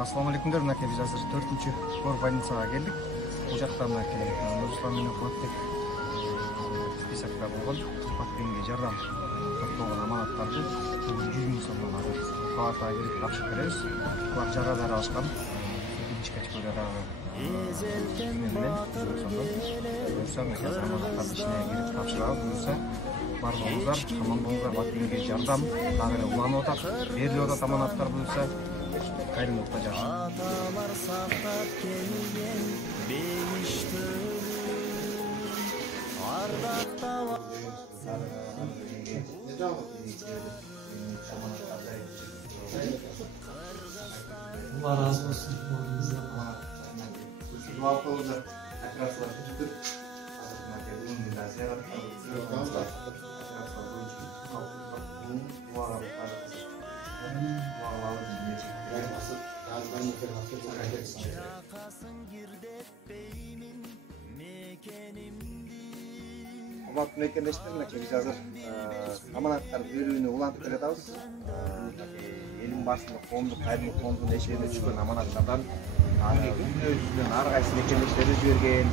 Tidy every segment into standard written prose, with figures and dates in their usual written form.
Assalamu alaikum мынакей биз азыр 4-чү кор больницага келдик. Бул жакта мынакей Нурислам менен Кулатбек списокто болгон Кулатбекке жардам топтолгон аманаттарды 100 миң сомдон азыр палатага кирип тапшырып беребиз. Булар жарадар алышкан. Биринчи категориядагы менен буюрса мынакей аманаттарды ичине кирип тапшырабыз. Буюрса бар болуңуздар, аман болуңуздар. Кулатбекке жардам дагы эле уланып атат, берилип атат аманаттар буюрса. Кайрымдыкта жашын. Atalar sakat kelgen beyişti Ardakta var Allah razı olsun. Dua oldu. Arkadaşlar tutup Umat mekendeshler biz hazır amanatlar берүүнү улантып келатабыз. Элин башында коомдук кайрымдуу фондунун эшегине түшкөн аманаттардан дүнүйөбүздөн ар кайсы мекендештерибиз жиберген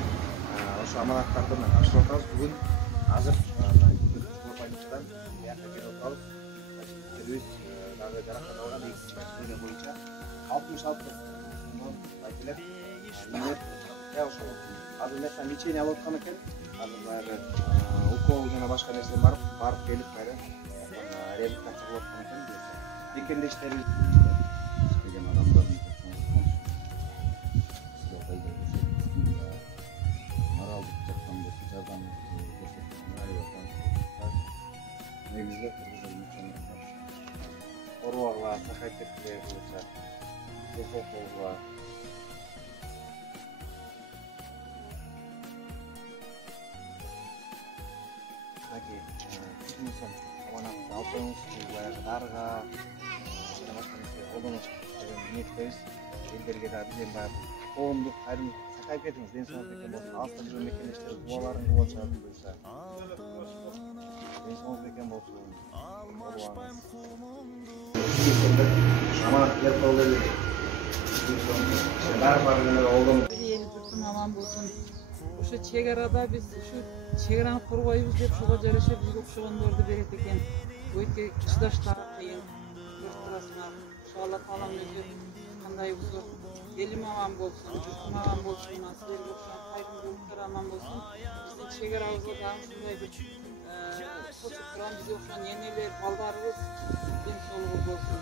ошо аманаттарды тапшырып атабыз. Бүгүн азыр больницадан бияка келип атабыз. Биз дагы жаракат алган экинчи категория боюнча 66 мыңдан айтылат. Ошо азыр mesela лечение алып аткан экен. Азыр баягы укол жана башка нерсе барып келип баягы реабилитация кылып аткан экен. Мекендештерибиз деген адамдардын моралдык жактан жардам негизде Оруалар, сахайтектер болса, Жохополар. Такие, инсан, аманатты алсаңыз, баягы дарга, жана башка нерсе колдонуш деген ниеттебиз. Элдерге да бизден баягы коомдук кайрым сакайып кетиңиз, ден соолук экен болсо, алыста жүргөн мекендештер дубаларын кылып атышат болсо. Ден соолук экен болсо, албаңыз. Аманаттар колдо берди. Бар Эл журтум аман болсун. Ошо чек арада биз ушу чек араны коргойбуз деп ошого жараша бизге окшогондорду берет экен. Өйткө чыдаштары кыйын. Көрүп турасыңар. Ошо Алла Тааланын өзү кандай болсо, элим аман болсун, журтум аман болсун, силерге окшогон кайрымдуулуктар аман болсун. Биздин чек арабызга дагы ушундай бир кочуп турган бизге окшогон энелер, балдарыбыз ден соолугу болсун.